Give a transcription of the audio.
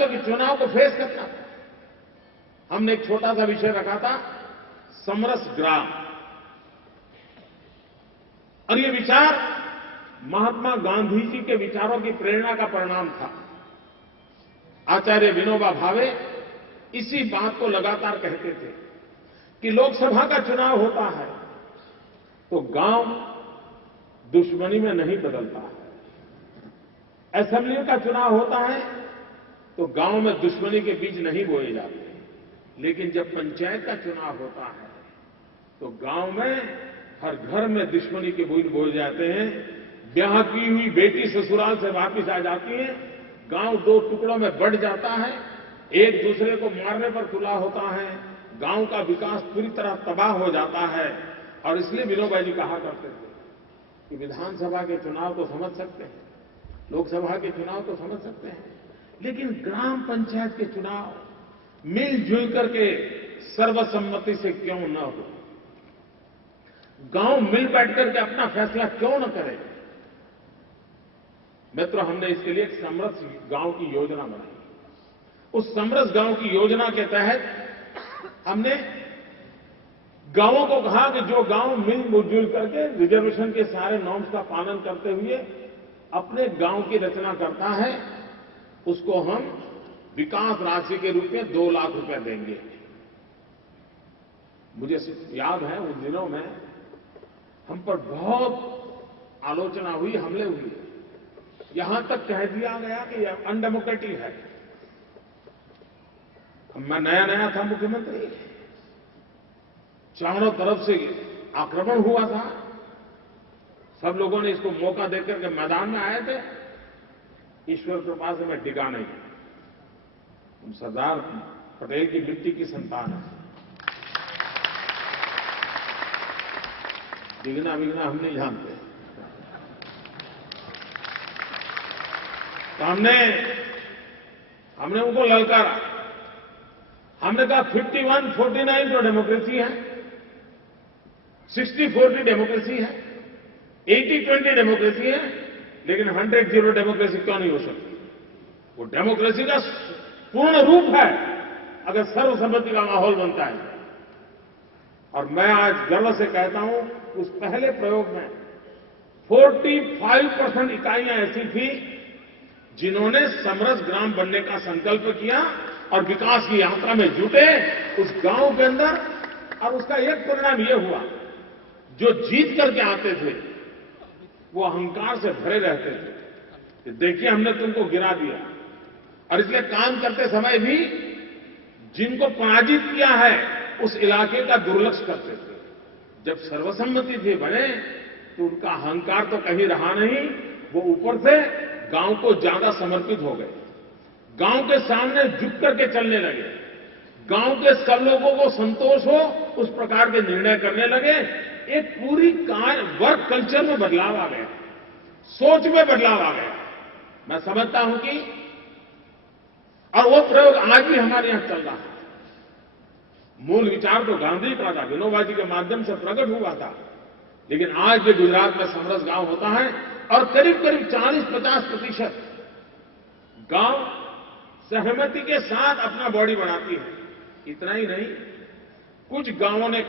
पंचायतों के चुनाव को फेस करना था। हमने एक छोटा सा विषय रखा था, समरस ग्राम। और ये विचार महात्मा गांधी जी के विचारों की प्रेरणा का परिणाम था। आचार्य विनोबा भावे इसी बात को लगातार कहते थे कि लोकसभा का चुनाव होता है तो गांव दुश्मनी में नहीं बदलता है, असेंबली का चुनाव होता है तो गांव में दुश्मनी के बीज नहीं बोए जाते, लेकिन जब पंचायत का चुनाव होता है तो गांव में हर घर में दुश्मनी के बीज बोए जाते हैं। ब्याह की हुई बेटी ससुराल से वापस आ जाती है, गांव दो टुकड़ों में बढ़ जाता है, एक दूसरे को मारने पर तुला होता है, गांव का विकास पूरी तरह तबाह हो जाता है। और इसलिए विनोबा जी कहा करते थे कि विधानसभा के चुनाव तो समझ सकते हैं, लोकसभा के चुनाव तो समझ सकते हैं, लेकिन ग्राम पंचायत के चुनाव मिलजुल करके सर्वसम्मति से क्यों न हो? गांव मिल बैठ करके अपना फैसला क्यों न करे? मित्रों, हमने इसके लिए एक समरस गांव की योजना बनाई। उस समरस गांव की योजना के तहत हमने गांवों को कहा कि जो गांव मिलजुल करके रिजर्वेशन के सारे नॉर्म्स का पालन करते हुए अपने गांव की रचना करता है, उसको हम विकास राशि के रूप में 2 लाख रुपए देंगे। मुझे याद है उन दिनों में हम पर बहुत आलोचना हुई, हमले हुए, यहां तक कह दिया गया कि यह अनडेमोक्रेटिक है। मैं नया नया था मुख्यमंत्री, चारों तरफ से आक्रमण हुआ था, सब लोगों ने इसको मौका देकर के मैदान में आए थे। ईश्वर कृपा से मैं डिगा नहीं, तुम सरदार पटेल की मिट्टी की संतान है, डिगना विगना हम नहीं जानते। तो हमने उनको ललकारा, हमने कहा 51-49 तो डेमोक्रेसी है, 60-40 डेमोक्रेसी है, 80-20 डेमोक्रेसी है, लेकिन 100-0 डेमोक्रेसी क्यों नहीं हो सकती? वो डेमोक्रेसी का पूर्ण रूप है अगर सर्वसम्मति का माहौल बनता है। और मैं आज गर्व से कहता हूं, उस पहले प्रयोग में 45% इकाइयां ऐसी थी जिन्होंने समरस ग्राम बनने का संकल्प किया और विकास की यात्रा में जुटे उस गांव के अंदर। और उसका एक परिणाम यह हुआ, जो जीत करके आते थे वो अहंकार से भरे रहते थे कि देखिए हमने तुमको गिरा दिया। और इसलिए काम करते समय भी जिनको पराजित किया है उस इलाके का दुर्लक्ष्य करते थे। जब सर्वसम्मति से बने तो उनका अहंकार तो कहीं रहा नहीं, वो ऊपर से गांव को ज्यादा समर्पित हो गए, गांव के सामने झुक करके चलने लगे, गांव के सब लोगों को संतोष हो उस प्रकार के निर्णय करने लगे। एक पूरी वर्क कल्चर में बदलाव आ गया, सोच में बदलाव आ गया। मैं समझता हूं कि और वो प्रयोग आज भी हमारे यहां चल रहा है। मूल विचार तो गांधी का था, विनोबा जी के माध्यम से प्रकट हुआ था, लेकिन आज भी गुजरात में समरस गांव होता है और करीब करीब 40-50% गांव सहमति के साथ अपना बॉडी बनाती है। इतना ही नहीं, कुछ गांवों ने